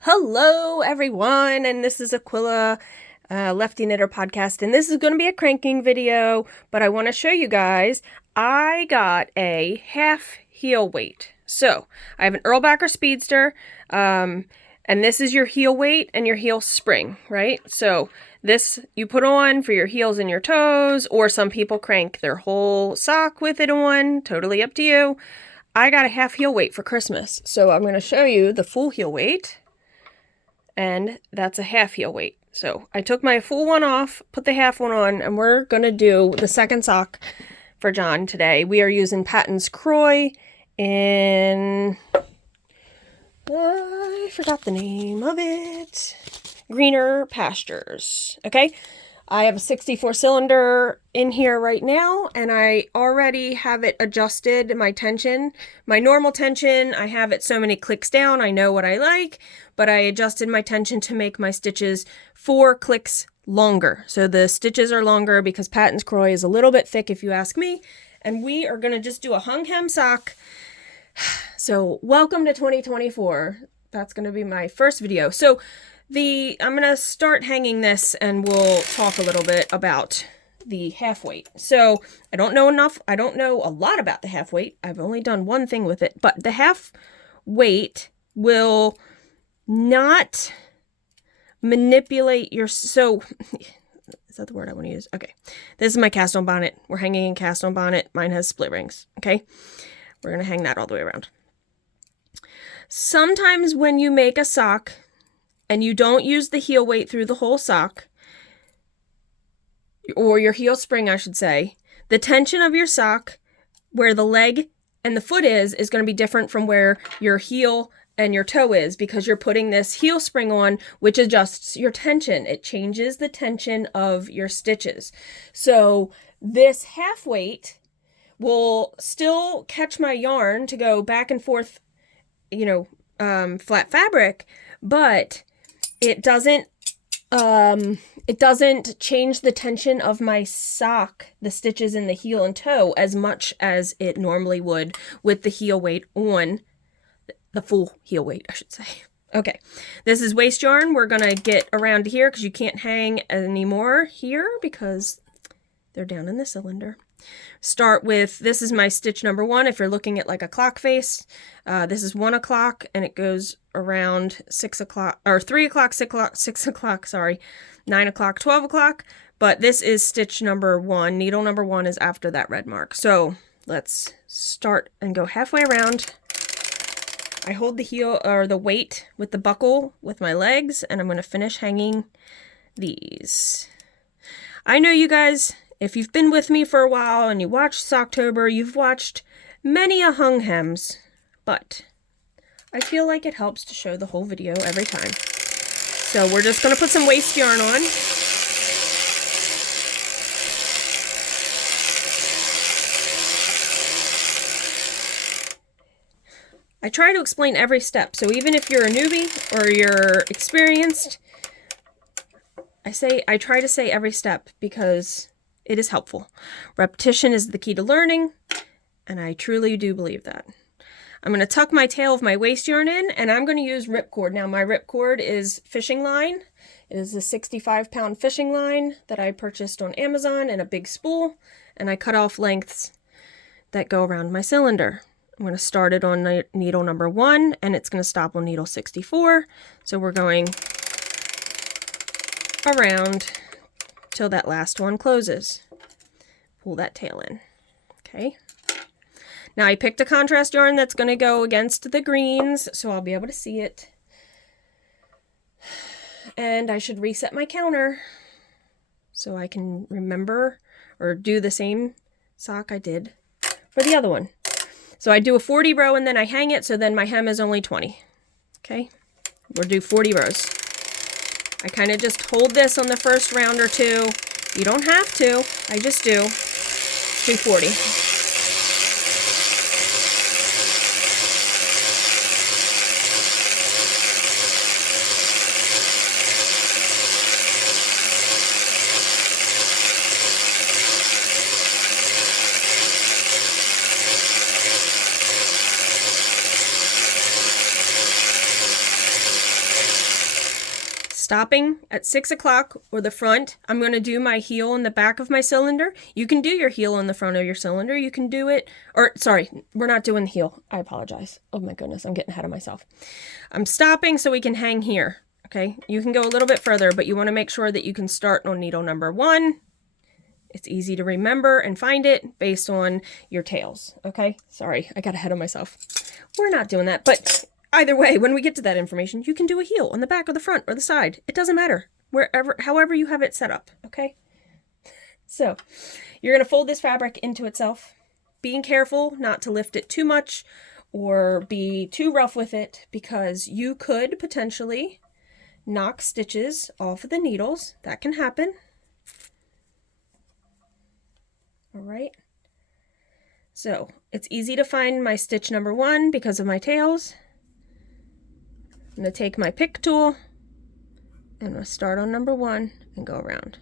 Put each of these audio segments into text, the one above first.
Hello, everyone, and this is Aquila, Lefty Knitter Podcast, and this is going to be a cranking video, but I want to show you guys, I got a half heel weight. So, I have an Erlbacher Speedster, and this is your heel weight and your heel spring, right? So, this you put on for your heels and your toes, or some people crank their whole sock with it on, totally up to you. I got a half heel weight for Christmas, so I'm going to show you the full heel weight. And that's a half heel weight. So I took my full one off, put the half one on, and we're going to do the second sock for John today. We are using Patons Kroy in, I forgot the name of it, Greener Pastures, okay? I have a 64 cylinder in here right now, and I already have it adjusted, my tension. My normal tension, I have it so many clicks down, I know what I like, but I adjusted my tension to make my stitches 4 clicks longer. So the stitches are longer because Patons Kroy is a little bit thick if you ask me, and we are gonna just do a hung hem sock. So welcome to 2024. That's gonna be my first video. So I'm gonna start hanging this and we'll talk a little bit about the half weight. So I don't know a lot about the half weight. I've only done one thing with it, but the half weight will not manipulate your, so is that the word I want to use? Okay. This is my cast on bonnet. We're hanging in cast on bonnet. Mine has split rings. Okay. We're going to hang that all the way around. Sometimes when you make a sock, and you don't use the heel weight through the whole sock, or your heel spring, I should say, the tension of your sock, where the leg and the foot is going to be different from where your heel and your toe is, because you're putting this heel spring on, which adjusts your tension. It changes the tension of your stitches. So this half weight will still catch my yarn to go back and forth, flat fabric, but it doesn't change the tension of my sock, the stitches in the heel and toe, as much as it normally would with the heel weight on, the full heel weight, I should say. Okay, this is waste yarn. We're gonna get around here because you can't hang anymore here because they're down in the cylinder. Start with, this is my stitch number 1 if you're looking at like a clock face. This is 1 o'clock and it goes around 6 o'clock, or 3 o'clock, 6 o'clock, sorry, 9 o'clock, 12 o'clock. But this is stitch number 1. Needle number 1 is after that red mark. So let's start and go halfway around. I hold the heel or the weight with the buckle with my legs, and I'm going to finish hanging these. I know you guys, if you've been with me for a while and you watched Socktober, you've watched many a hung hems, but I feel like it helps to show the whole video every time. So we're just going to put some waste yarn on. I try to explain every step, so even if you're a newbie or you're experienced, I try to say every step because it is helpful. Repetition is the key to learning, and I truly do believe that. I'm going to tuck my tail of my waste yarn in, and I'm going to use ripcord. Now, my ripcord is fishing line. It is a 65-pound fishing line that I purchased on Amazon in a big spool, and I cut off lengths that go around my cylinder. I'm going to start it on needle number 1, and it's going to stop on needle 64. So we're going around till that last one closes. Pull that tail in. Okay. Now I picked a contrast yarn that's going to go against the greens, so I'll be able to see it. And I should reset my counter so I can remember or do the same sock I did for the other one. So I do a 40 row and then I hang it, so then my hem is only 20. Okay, we'll do 40 rows. I kind of just hold this on the first round or two. You don't have to, I just do. Do 40. stopping at 6 o'clock or the front. I'm going to do my heel in the back of my cylinder. You can do your heel in the front of your cylinder. You can do it, or sorry, we're not doing the heel. I apologize. Oh my goodness, I'm getting ahead of myself. I'm stopping so we can hang here. Okay, you can go a little bit further, but you want to make sure that you can start on needle number 1. It's easy to remember and find it based on your tails. Okay, sorry, I got ahead of myself. We're not doing that, but either way, when we get to that information, you can do a heel on the back or the front or the side. It doesn't matter, however you have it set up, okay? So, you're going to fold this fabric into itself, being careful not to lift it too much or be too rough with it, because you could potentially knock stitches off of the needles. That can happen. All right. So, it's easy to find my stitch number 1 because of my tails. I'm going to take my pick tool and I'm going to start on number 1 and go around.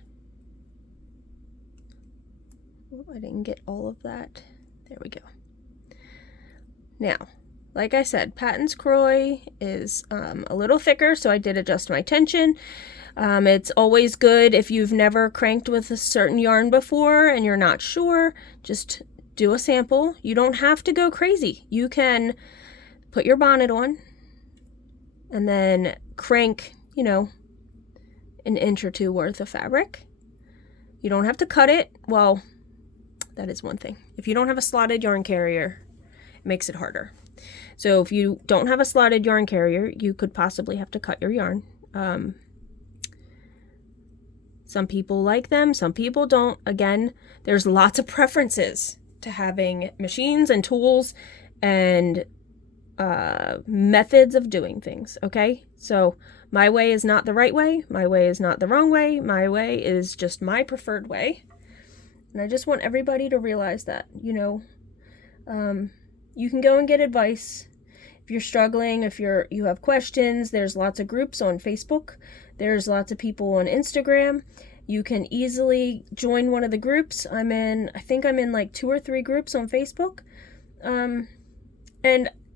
Oh, I didn't get all of that. There we go. Now, like I said, Patons Kroy is a little thicker, so I did adjust my tension. It's always good if you've never cranked with a certain yarn before and you're not sure, just do a sample. You don't have to go crazy. You can put your bonnet on and then crank, you know, an inch or 2 worth of fabric. You don't have to cut it. Well, that is one thing. If you don't have a slotted yarn carrier, it makes it harder. So if you don't have a slotted yarn carrier, you could possibly have to cut your yarn. Some people like them, some people don't. Again, there's lots of preferences to having machines and tools and methods of doing things, okay? So my way is not the right way. My way is not the wrong way. My way is just my preferred way. And I just want everybody to realize that, you know, you can go and get advice if you're struggling, if you have questions. There's lots of groups on Facebook. There's lots of people on Instagram. You can easily join one of the groups. I think I'm in like 2 or 3 groups on Facebook. And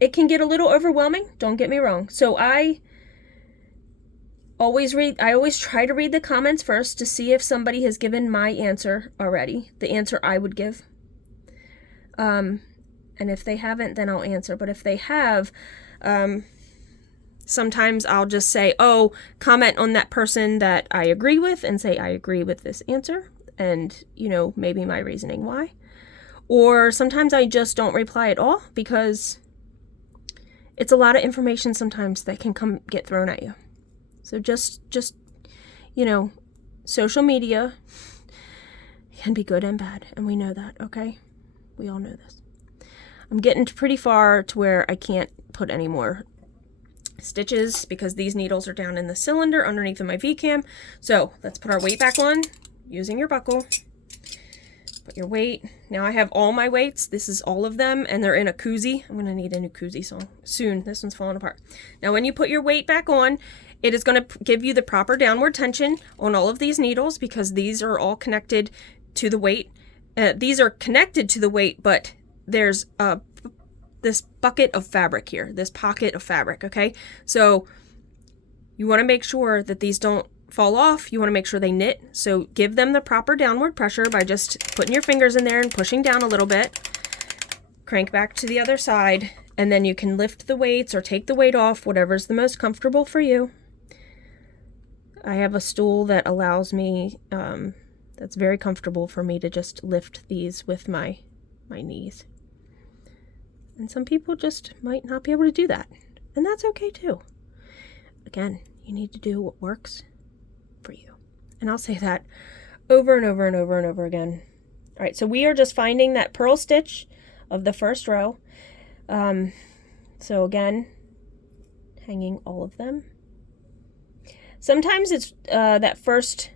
it can get a little overwhelming, don't get me wrong. So I always try to read the comments first to see if somebody has given my answer already, the answer I would give. And if they haven't, then I'll answer. But if they have, sometimes I'll just say, oh, comment on that person that I agree with and say, I agree with this answer. And, you know, maybe my reasoning why. Or sometimes I just don't reply at all because it's a lot of information sometimes that can get thrown at you. So just, you know, social media can be good and bad. And we know that, okay? We all know this. I'm getting pretty far to where I can't put any more stitches because these needles are down in the cylinder underneath of my V-cam. So let's put our weight back on using your buckle. Put your weight. Now I have all my weights. This is all of them, and they're in a koozie. I'm going to need a new koozie song soon. This one's falling apart. Now when you put your weight back on, it is going to give you the proper downward tension on all of these needles because these are all connected to the weight. These are connected to the weight, but there's this bucket of fabric here, this pocket of fabric, okay? So you want to make sure that these don't fall off. You want to make sure they knit. So give them the proper downward pressure by just putting your fingers in there and pushing down a little bit. Crank back to the other side, and then you can lift the weights or take the weight off, whatever's the most comfortable for you. I have a stool that allows me, that's very comfortable for me to just lift these with my knees. And some people just might not be able to do that. And that's okay too. Again, you need to do what works for you. And I'll say that over and over and over and over again. All right, so we are just finding that purl stitch of the first row. So again, hanging all of them. Sometimes it's that first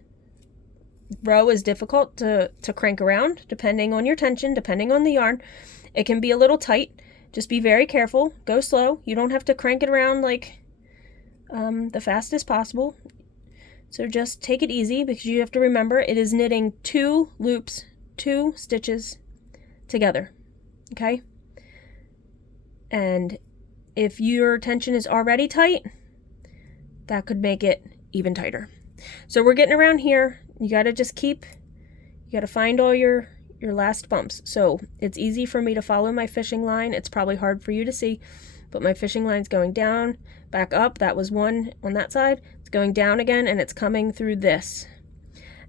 row is difficult to crank around, depending on your tension, depending on the yarn. It can be a little tight. Just be very careful. Go slow. You don't have to crank it around like the fastest possible. So just take it easy because you have to remember it is knitting 2 loops, 2 stitches together. Okay? And if your tension is already tight, that could make it even tighter. So we're getting around here. You got to just keep, you got to find all your last bumps. So it's easy for me to follow my fishing line. It's probably hard for you to see, but my fishing line's going down, back up. That was one on that side. It's going down again, and it's coming through this.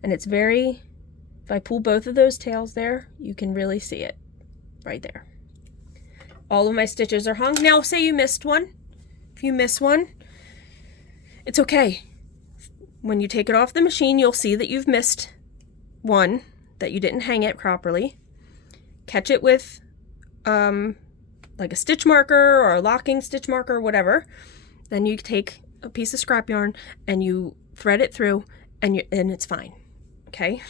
And it's very, if I pull both of those tails there, you can really see it right there. All of my stitches are hung. Now, say you missed one. If you miss one, it's okay. When you take it off the machine, you'll see that you've missed one, that you didn't hang it properly. Catch it with like a stitch marker or a locking stitch marker, whatever. Then you take a piece of scrap yarn and you thread it through, and it's fine. Okay?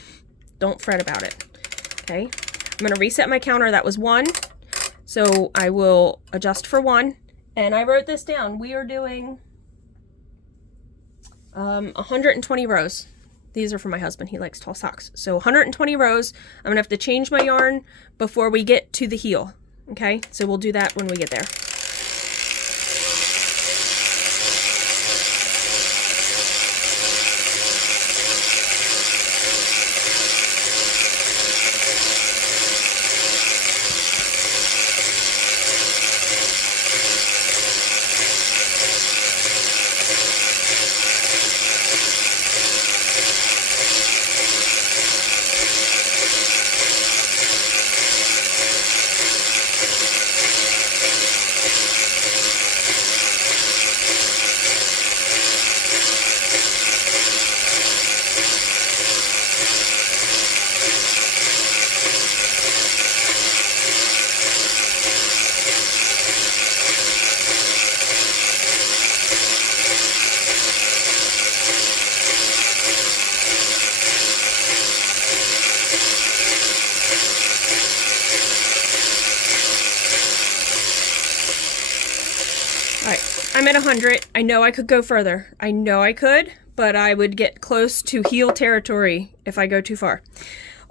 Don't fret about it. Okay? I'm going to reset my counter. That was 1. So I will adjust for 1. And I wrote this down. We are doing 120 rows. These are for my husband. He likes tall socks. So 120 rows. I'm going to have to change my yarn before we get to the heel. Okay? So we'll do that when we get there. I'm at 100. I know I could go further. I know I could, but I would get close to heel territory if I go too far.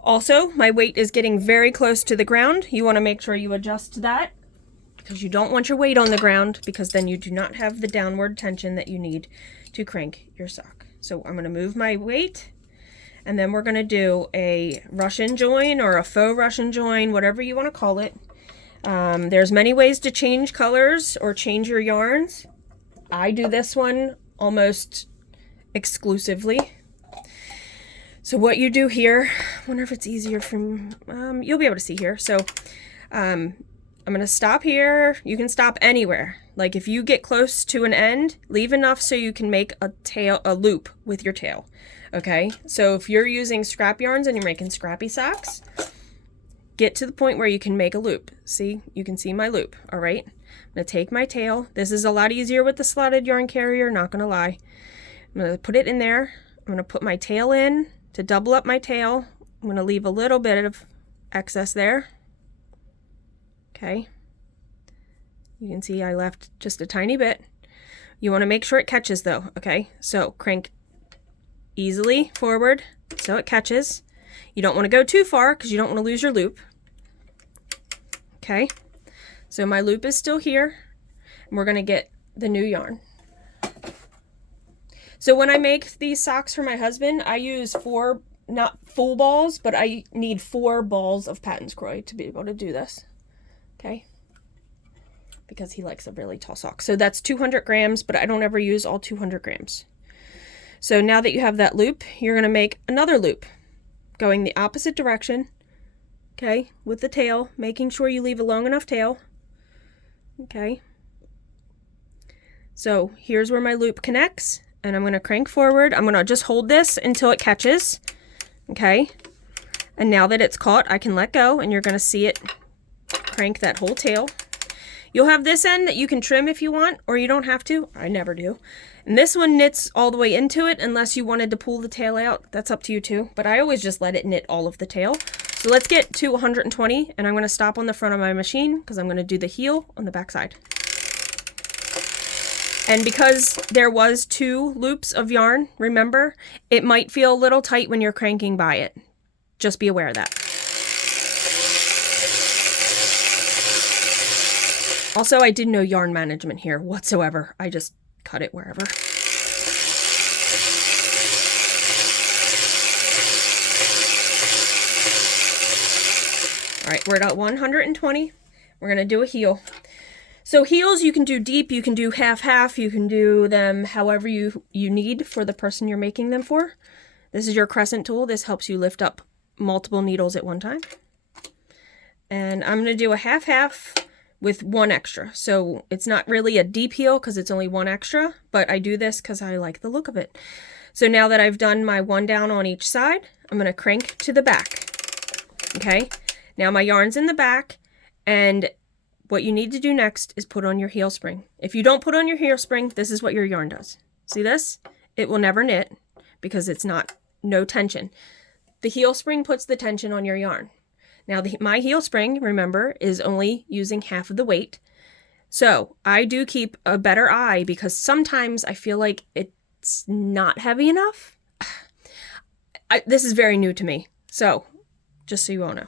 Also, my weight is getting very close to the ground. You want to make sure you adjust that, because you don't want your weight on the ground, because then you do not have the downward tension that you need to crank your sock. So I'm going to move my weight, and then we're going to do a Russian join or a faux Russian join, whatever you want to call it. There's many ways to change colors or change your yarns. I do this one almost exclusively. So what you do here, I wonder if it's easier from, you'll be able to see here. So I'm going to stop here. You can stop anywhere. Like if you get close to an end, leave enough so you can make a loop with your tail. Okay, so if you're using scrap yarns and you're making scrappy socks, get to the point where you can make a loop. See, you can see my loop. All right, I'm going to take my tail. This is a lot easier with the slotted yarn carrier, not going to lie. I'm going to put it in there. I'm going to put my tail in to double up my tail. I'm going to leave a little bit of excess there. Okay, you can see I left just a tiny bit. You want to make sure it catches though. Okay, so crank easily forward so it catches. You don't want to go too far because you don't want to lose your loop. Okay, so my loop is still here, and we're going to get the new yarn. So when I make these socks for my husband, I use 4, not full balls, but I need 4 balls of Patons Kroy to be able to do this. Okay, because he likes a really tall sock. So that's 200 grams, but I don't ever use all 200 grams. So now that you have that loop, you're going to make another loop going the opposite direction, okay, with the tail, making sure you leave a long enough tail. Okay, so here's where my loop connects, and I'm going to crank forward. I'm going to just hold this until it catches. Okay, and now that it's caught, I can let go, and you're going to see it crank that whole tail. You'll have this end that you can trim if you want, or you don't have to. I never do. And this one knits all the way into it unless you wanted to pull the tail out. That's up to you too. But I always just let it knit all of the tail. So let's get to 120, and I'm going to stop on the front of my machine because I'm going to do the heel on the back side. And because there was 2 loops of yarn, remember, it might feel a little tight when you're cranking by it. Just be aware of that. Also, I did no yarn management here whatsoever. I just cut it wherever. right, we're at 120. We're going to do a heel. So heels you can do deep, you can do half-half, you can do them however you need for the person you're making them for. This is your crescent tool. This helps you lift up multiple needles at one time. And I'm going to do a half-half with one extra. So it's not really a deep heel because it's only one extra, but I do this because I like the look of it. So now that I've done my one down on each side, I'm going to crank to the back. Okay, now my yarn's in the back, and what you need to do next is put on your heel spring. If you don't put on your heel spring, this is what your yarn does. See this? It will never knit because it's no tension. The heel spring puts the tension on your yarn. Now my heel spring, remember, is only using half of the weight. So I do keep a better eye because sometimes I feel like it's not heavy enough. This is very new to me, so just so you all know.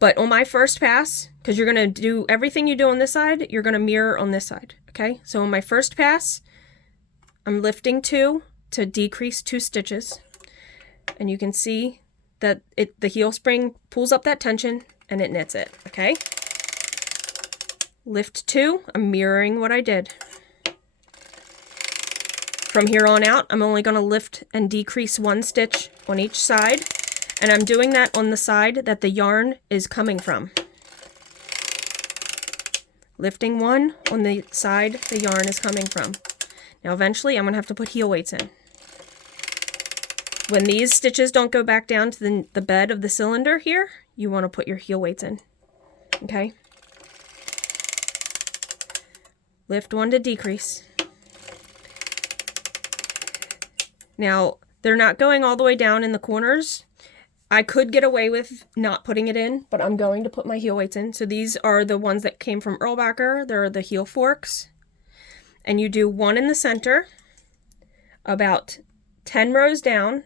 But on my first pass, because you're going to do everything you do on this side, you're going to mirror on this side, okay? So on my first pass, I'm lifting 2 to decrease 2 stitches. And you can see that the heel spring pulls up that tension and it knits it, okay? Lift 2, I'm mirroring what I did. From here on out, I'm only going to lift and decrease 1 stitch on each side. And I'm doing that on the side that the yarn is coming from. Lifting 1 on the side the yarn is coming from. Now eventually I'm going to have to put heel weights in. When these stitches don't go back down to the bed of the cylinder here, you want to put your heel weights in. Okay? Lift 1 to decrease. Now, they're not going all the way down in the corners. I could get away with not putting it in, but I'm going to put my heel weights in. So these are the ones that came from Erlbacher. They're the heel forks. And you do 1 in the center, about 10 rows down.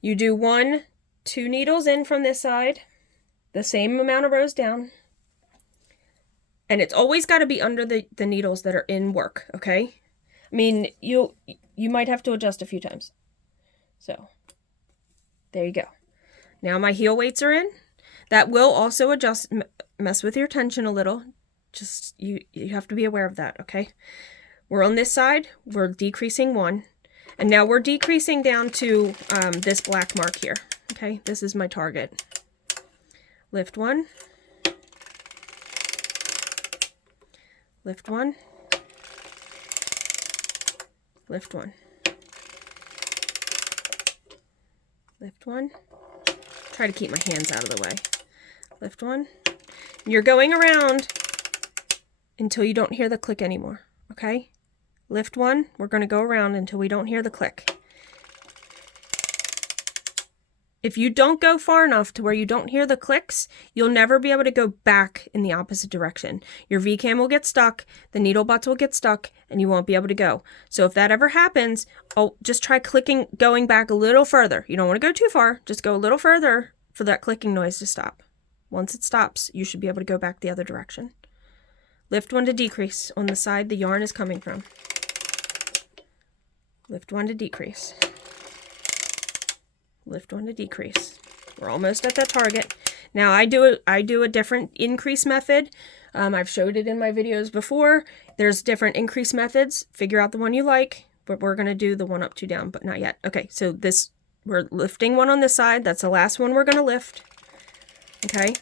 You do 2 needles in from this side, the same amount of rows down. And it's always got to be under the needles that are in work, okay? I mean, you might have to adjust a few times. So there you go. Now my heel weights are in. That will also mess with your tension a little. Just, you have to be aware of that, okay? We're on this side. We're decreasing 1. And now we're decreasing down to this black mark here, okay? This is my target. Lift 1. Lift 1. Lift 1. Lift 1. Try to keep my hands out of the way. Lift 1. And you're going around until you don't hear the click anymore, okay? Lift 1. We're going to go around until we don't hear the click. If you don't go far enough to where you don't hear the clicks, you'll never be able to go back in the opposite direction. Your V-cam will get stuck, the needle butts will get stuck, and you won't be able to go. So if that ever happens, just try going back a little further. You don't want to go too far, just go a little further for that clicking noise to stop. Once it stops, you should be able to go back the other direction. Lift 1 to decrease on the side the yarn is coming from. Lift 1 to decrease. Lift 1 to decrease. We're almost at that target. Now I do a different increase method. I've showed it in my videos before. There's different increase methods. Figure out the one you like, but we're going to do the 1 up, 2 down, but not yet. Okay, so we're lifting 1 on this side. That's the last one we're going to lift. Okay.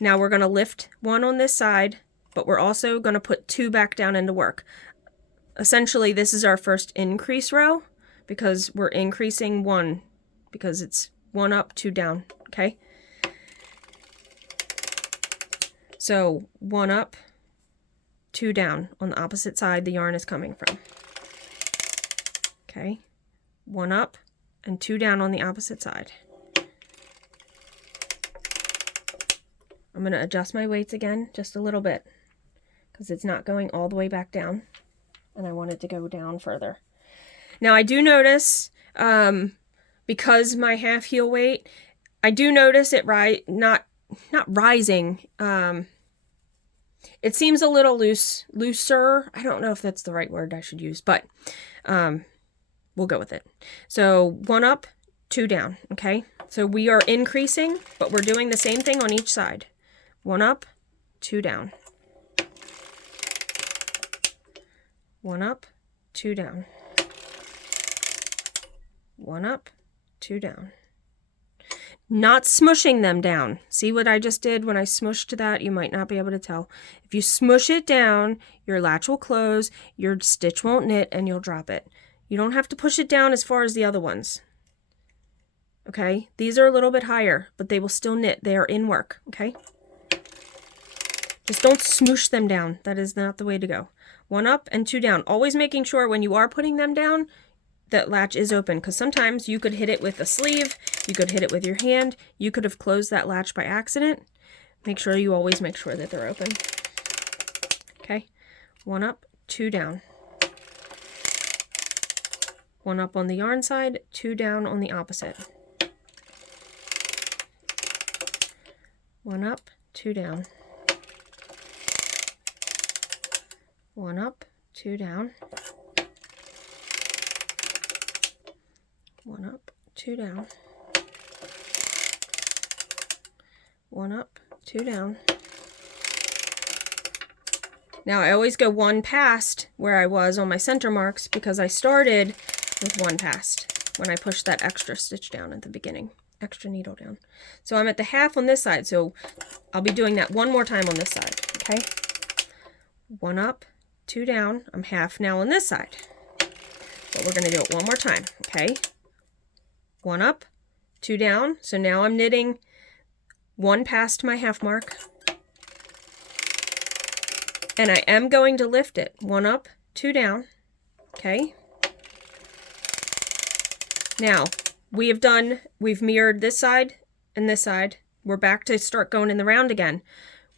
Now we're going to lift 1 on this side, but we're also going to put 2 back down into work. Essentially, this is our first increase row because we're increasing 1 because it's 1 up, 2 down, okay? So 1 up, 2 down on the opposite side the yarn is coming from. Okay, 1 up and 2 down on the opposite side. I'm going to adjust my weights again just a little bit because it's not going all the way back down and I want it to go down further. Now I do notice, because my half heel weight, I do notice it not rising. It seems a little looser. I don't know if that's the right word I should use, but we'll go with it. So 1 up, 2 down, okay? So we are increasing, but we're doing the same thing on each side. 1 up, 2 down. 1 up, 2 down. 1 up, 2 down. Not smushing them down. See what I just did when I smushed that? You might not be able to tell. If you smush it down, your latch will close, your stitch won't knit, and you'll drop it. You don't have to push it down as far as the other ones. Okay? These are a little bit higher, but they will still knit. They are in work, okay? Just don't smoosh them down. That is not the way to go. 1 up and 2 down. Always making sure when you are putting them down, that latch is open, because sometimes you could hit it with a sleeve, you could hit it with your hand, you could have closed that latch by accident. Make sure you always make sure that they're open. Okay, 1 up, 2 down. 1 up on the yarn side, 2 down on the opposite. 1 up, 2 down. 1 up, 2 down. 1 up, 2 down. 1 up, 2 down. Now I always go 1 past where I was on my center marks because I started with 1 past when I pushed that extra stitch down at the beginning, extra needle down. So I'm at the half on this side, so I'll be doing that 1 more time on this side, okay? 1 up, 2 down. I'm half now on this side, but we're gonna do it 1 more time, okay? 1 up, 2 down. So now I'm knitting 1 past my half mark. And I am going to lift it. 1 up, 2 down. Okay. Now, we've mirrored this side and this side. We're back to start going in the round again.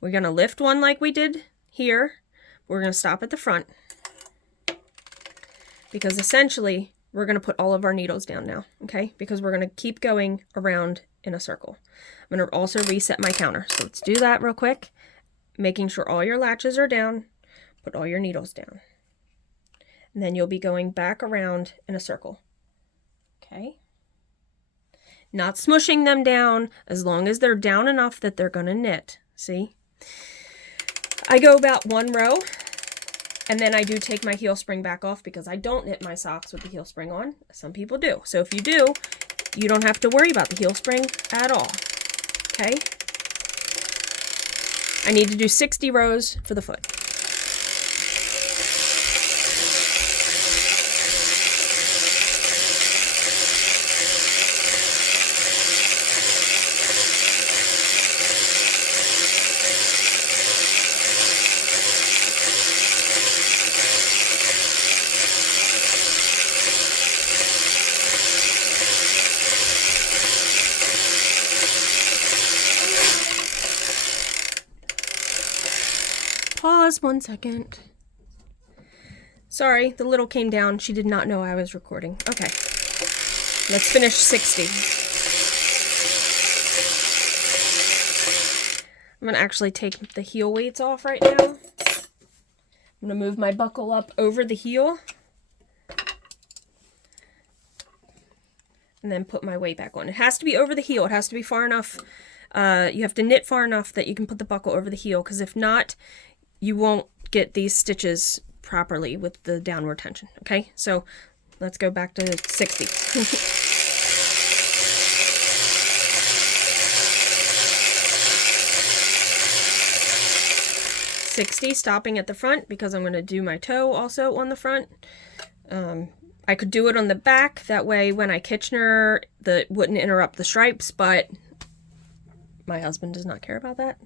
We're going to lift 1 like we did here. We're going to stop at the front. Because essentially, we're going to put all of our needles down now, okay? Because we're going to keep going around in a circle. I'm going to also reset my counter. So let's do that real quick. Making sure all your latches are down. Put all your needles down. And then you'll be going back around in a circle. Okay? Not smushing them down as long as they're down enough that they're going to knit. See? I go about 1 row. And then I do take my heel spring back off because I don't knit my socks with the heel spring on. Some people do. So if you do, you don't have to worry about the heel spring at all. Okay? I need to do 60 rows for the foot. Pause 1 second. Sorry, the little came down. She did not know I was recording. Okay. Let's finish 60. I'm going to actually take the heel weights off right now. I'm going to move my buckle up over the heel. And then put my weight back on. It has to be over the heel. It has to be far enough. You have to knit far enough that you can put the buckle over the heel, because if not, you won't get these stitches properly with the downward tension, okay? So let's go back to 60. 60, stopping at the front because I'm going to do my toe also on the front. I could do it on the back, that way when I Kitchener, that wouldn't interrupt the stripes, but my husband does not care about that.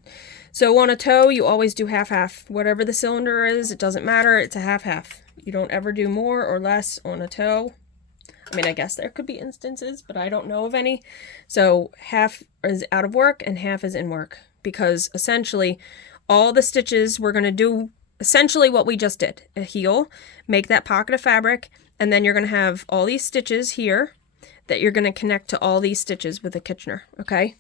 So on a toe, you always do half-half. Whatever the cylinder is, it doesn't matter, it's a half-half. You don't ever do more or less on a toe. I mean, I guess there could be instances, but I don't know of any. So half is out of work and half is in work, because essentially all the stitches we're going to do essentially what we just did. A heel, make that pocket of fabric, and then you're going to have all these stitches here that you're going to connect to all these stitches with a Kitchener, okay?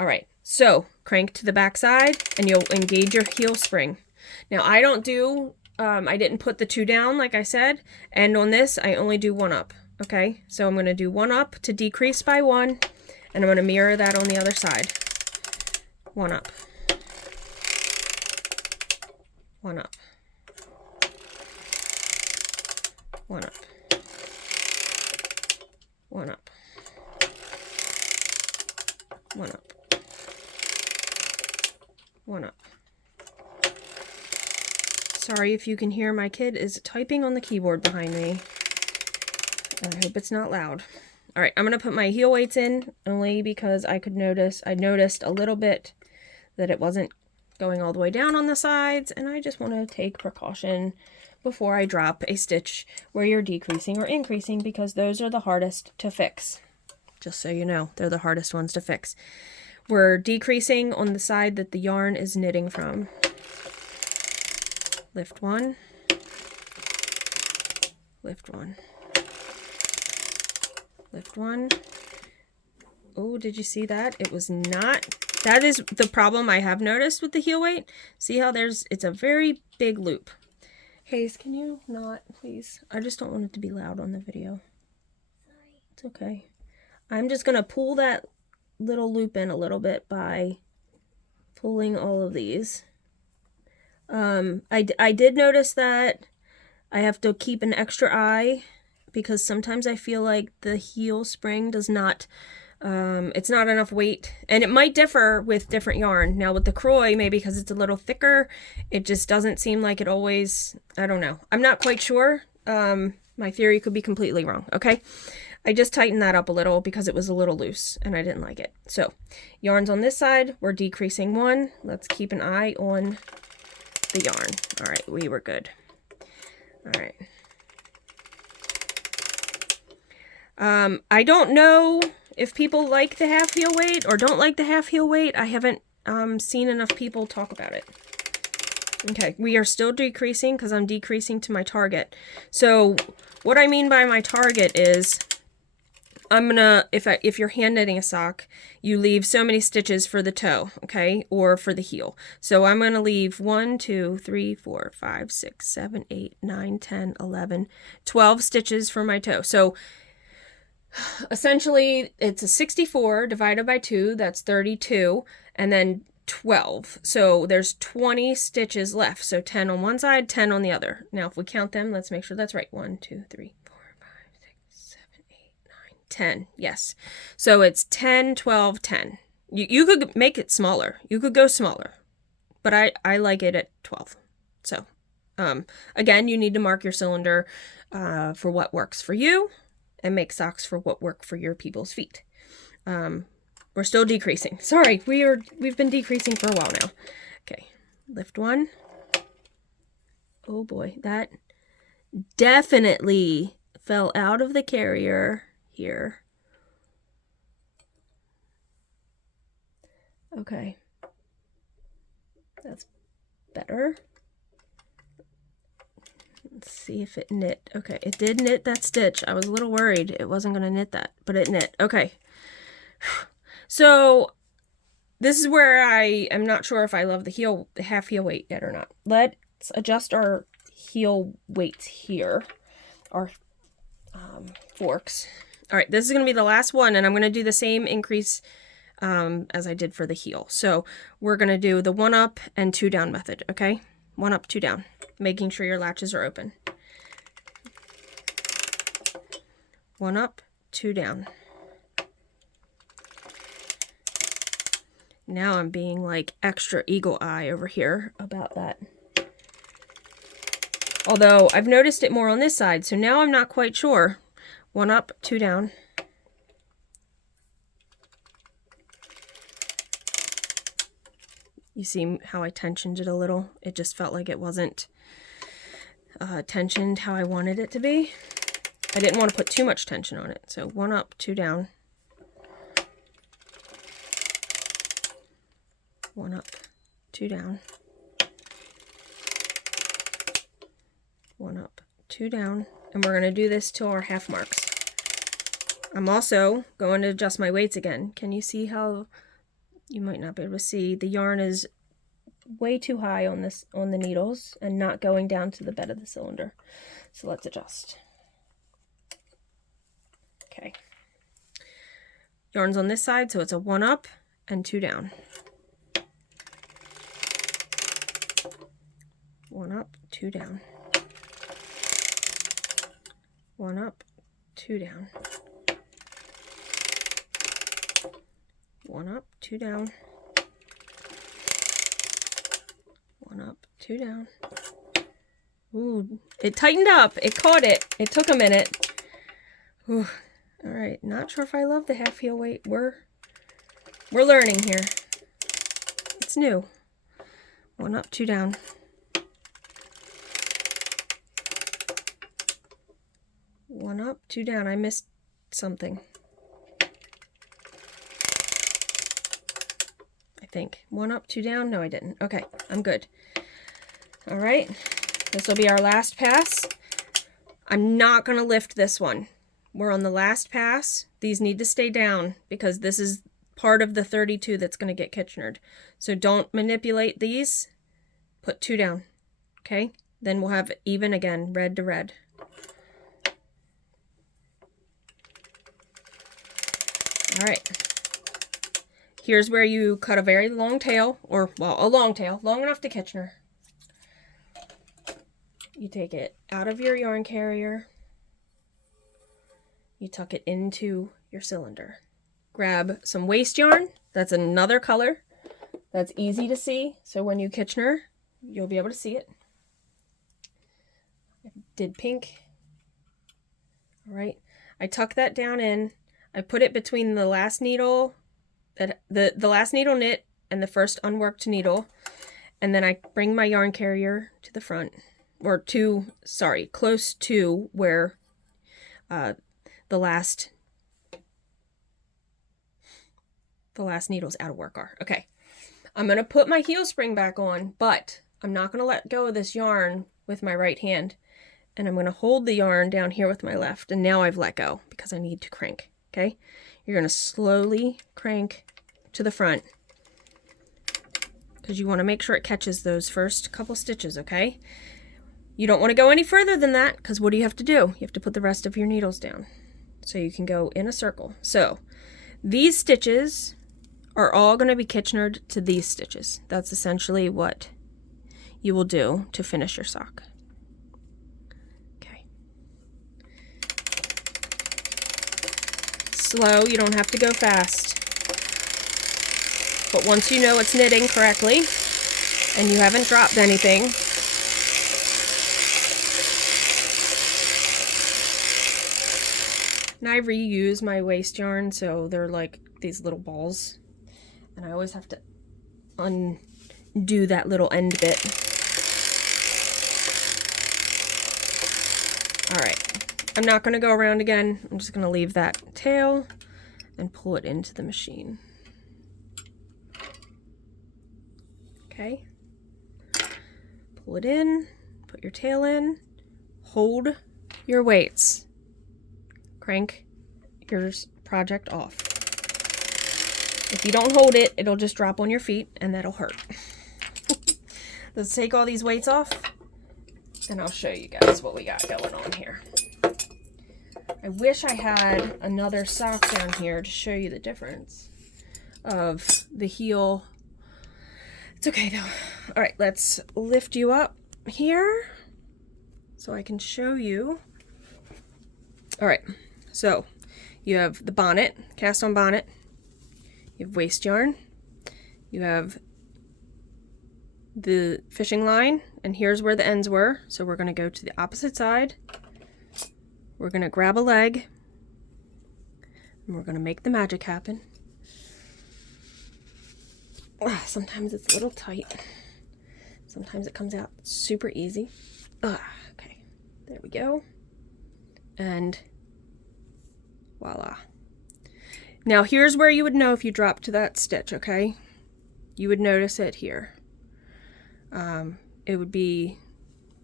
All right, so crank to the back side and you'll engage your heel spring. Now I didn't put the 2 down like I said, and on this I only do 1 up. Okay, so I'm going to do 1 up to decrease by 1, and I'm going to mirror that on the other side. 1 up. 1 up. 1 up. 1 up. 1 up. 1 up. Sorry if you can hear, my kid is typing on the keyboard behind me. I hope it's not loud. All right, I'm going to put my heel weights in only because I noticed a little bit that it wasn't going all the way down on the sides, and I just want to take precaution before I drop a stitch where you're decreasing or increasing, because those are the hardest to fix. Just so you know, they're the hardest ones to fix. We're decreasing on the side that the yarn is knitting from. Lift 1. Lift 1. Lift 1. Oh, did you see that? It was not... That is the problem I have noticed with the heel weight. See how it's a very big loop. Hayes, can you not, please? I just don't want it to be loud on the video. Sorry. It's okay. I'm just going to pull that little loop in a little bit by pulling all of these. I did notice that I have to keep an extra eye, because sometimes I feel like the heel spring does not, it's not enough weight, and it might differ with different yarn. Now with the Kroy, maybe because it's a little thicker, it just doesn't seem like it always, I don't know. I'm not quite sure. My theory could be completely wrong, okay? I just tightened that up a little because it was a little loose and I didn't like it. So yarns on this side, we're decreasing 1. Let's keep an eye on the yarn. All right, we were good. All right. I don't know if people like the half heel weight or don't like the half heel weight. I haven't seen enough people talk about it. Okay, we are still decreasing because I'm decreasing to my target. So what I mean by my target is I'm gonna, if you're hand knitting a sock, you leave so many stitches for the toe, okay, or for the heel. So I'm gonna leave 1, 2, 3, 4, 5, 6, 7, 8, 9, 10, 11, 12 stitches for my toe. So essentially it's a 64 divided by 2, that's 32, and then 12. So there's 20 stitches left. So 10 on one side, 10 on the other. Now if we count them, let's make sure that's right. 1, 2, 3, 4, 5, 6, 7, 8, 9, 10. Yes. So it's 10, 12, 10. You could make it smaller. You could go smaller. But I like it at 12. So again, you need to mark your cylinder for what works for you, and make socks for what work for your people's feet. We're still decreasing. Sorry, we've been decreasing for a while now. Okay, lift 1. Oh boy, that definitely fell out of the carrier here. Okay, that's better. Let's see if it knit. Okay, it did knit that stitch. I was a little worried it wasn't going to knit that, but it knit. Okay. So this is where I am not sure if I love the half heel weight yet or not. Let's adjust our heel weights here, our forks. All right, this is going to be the last one, and I'm going to do the same increase as I did for the heel. So we're going to do the 1 up and 2 down method, okay? 1 up, 2 down, making sure your latches are open. 1 up, 2 down. Now I'm being like extra eagle eye over here about that. Although I've noticed it more on this side, so now I'm not quite sure. 1 up, 2 down. You see how I tensioned it a little? It just felt like it wasn't tensioned how I wanted it to be. I didn't want to put too much tension on it. So 1 up, 2 down. 1 up, 2 down. 1 up, 2 down. And we're going to do this till our half marks. I'm also going to adjust my weights again. Can you see how, you might not be able to see, the yarn is way too high on the needles and not going down to the bed of the cylinder. So let's adjust. Okay. Yarn's on this side, so it's a 1 up and 2 down. 1 up, 2 down. 1 up, 2 down. 1 up, 2 down. 1 up, 2 down. Ooh, it tightened up. It caught it. It took a minute. Ooh. All right, not sure if I love the half heel weight. We're learning here. It's new. 1 up, 2 down. 1 up, 2 down. I missed something. I think. 1 up, 2 down. No, I didn't. Okay, I'm good. All right, this will be our last pass. I'm not going to lift this one. We're on the last pass. These need to stay down because this is part of the 32 that's going to get Kitchenered. So don't manipulate these. Put 2 down. Okay? Then we'll have even again, red to red. All right. Here's where you cut a very long tail, or, well, a long tail, long enough to Kitchener. You take it out of your yarn carrier. You tuck it into your cylinder. Grab some waste yarn. That's another color. That's easy to see. So when you Kitchener, you'll be able to see it. I did pink. All right. I tuck that down in. I put it between the last needle, the last needle knit and the first unworked needle. And then I bring my yarn carrier to the front, or to, sorry, close to where the last needles out of work are. Okay, I'm going to put my heel spring back on, but I'm not going to let go of this yarn with my right hand. And I'm going to hold the yarn down here with my left. And now I've let go because I need to crank. Okay, you're going to slowly crank to the front because you want to make sure it catches those first couple stitches. Okay, you don't want to go any further than that because what do you have to do? You have to put the rest of your needles down. So you can go in a circle. So these stitches are all going to be Kitchenered to these stitches. That's essentially what you will do to finish your sock. Okay. Slow, you don't have to go fast. But once you know it's knitting correctly and you haven't dropped anything, and I reuse my waste yarn, so they're like these little balls. And I always have to undo that little end bit. All right, I'm not gonna go around again. I'm just gonna leave that tail and pull it into the machine. Okay, pull it in, put your tail in, hold your weights. Crank your project off. If you don't hold it, it'll just drop on your feet and that'll hurt. Let's take all these weights off and I'll show you guys what we got going on here. I wish I had another sock down here to show you the difference of the heel. It's okay though. All right, let's lift you up here so I can show you. All right. So you have the bonnet, cast on bonnet, you have waste yarn, you have the fishing line, and here's where the ends were. So we're going to go to the opposite side. We're going to grab a leg and we're going to make the magic happen. Sometimes it's a little tight. Sometimes it comes out super easy. Okay, there we go. And voila. Now here's where you would know if you dropped to that stitch, okay? You would notice it here. It would be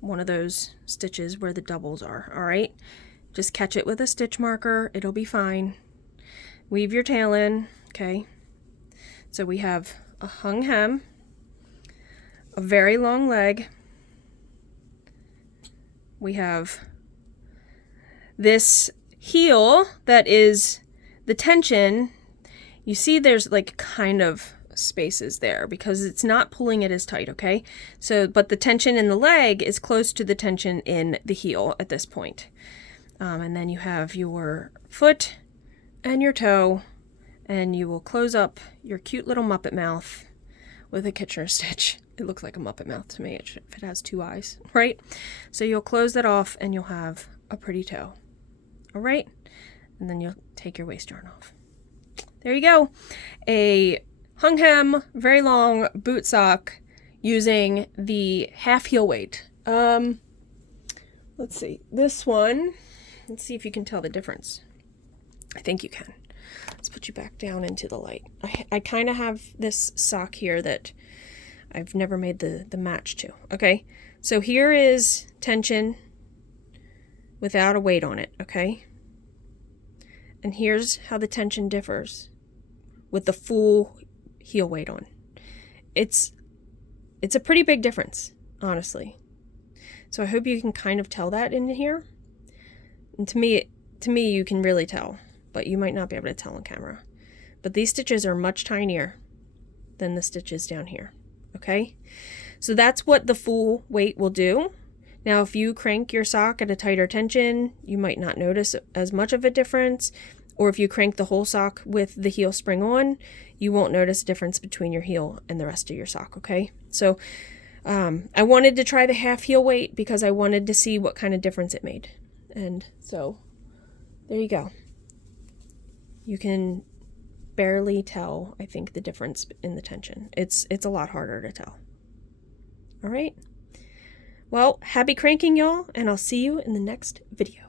one of those stitches where the doubles are, all right? Just catch it with a stitch marker. It'll be fine. Weave your tail in, okay? So we have a hung hem, a very long leg. We have this heel that is the tension, you see there's like kind of spaces there because it's not pulling it as tight, okay? So, but the tension in the leg is close to the tension in the heel at this point. And then you have your foot and your toe, and you will close up your cute little Muppet mouth with a Kitchener stitch. It looks like a Muppet mouth to me if it has two eyes, right? So you'll close that off and you'll have a pretty toe. All right? And then you'll take your waist yarn off. There you go. A hung hem, very long boot sock using the half heel weight. Let's see. This one, let's see if you can tell the difference. I think you can. Let's put you back down into the light. I kind of have this sock here that I've never made the match to. Okay, so here is tension without a weight on it, okay? And here's how the tension differs with the full heel weight on. It's a pretty big difference, honestly. So I hope you can kind of tell that in here. And to me you can really tell, but you might not be able to tell on camera. But these stitches are much tinier than the stitches down here, okay? So that's what the full weight will do. Now, if you crank your sock at a tighter tension, you might not notice as much of a difference. Or if you crank the whole sock with the heel spring on, you won't notice a difference between your heel and the rest of your sock, okay? So I wanted to try the half heel weight because I wanted to see what kind of difference it made. And so there you go. You can barely tell, I think, the difference in the tension. It's a lot harder to tell. All right. Well, happy cranking, y'all, and I'll see you in the next video.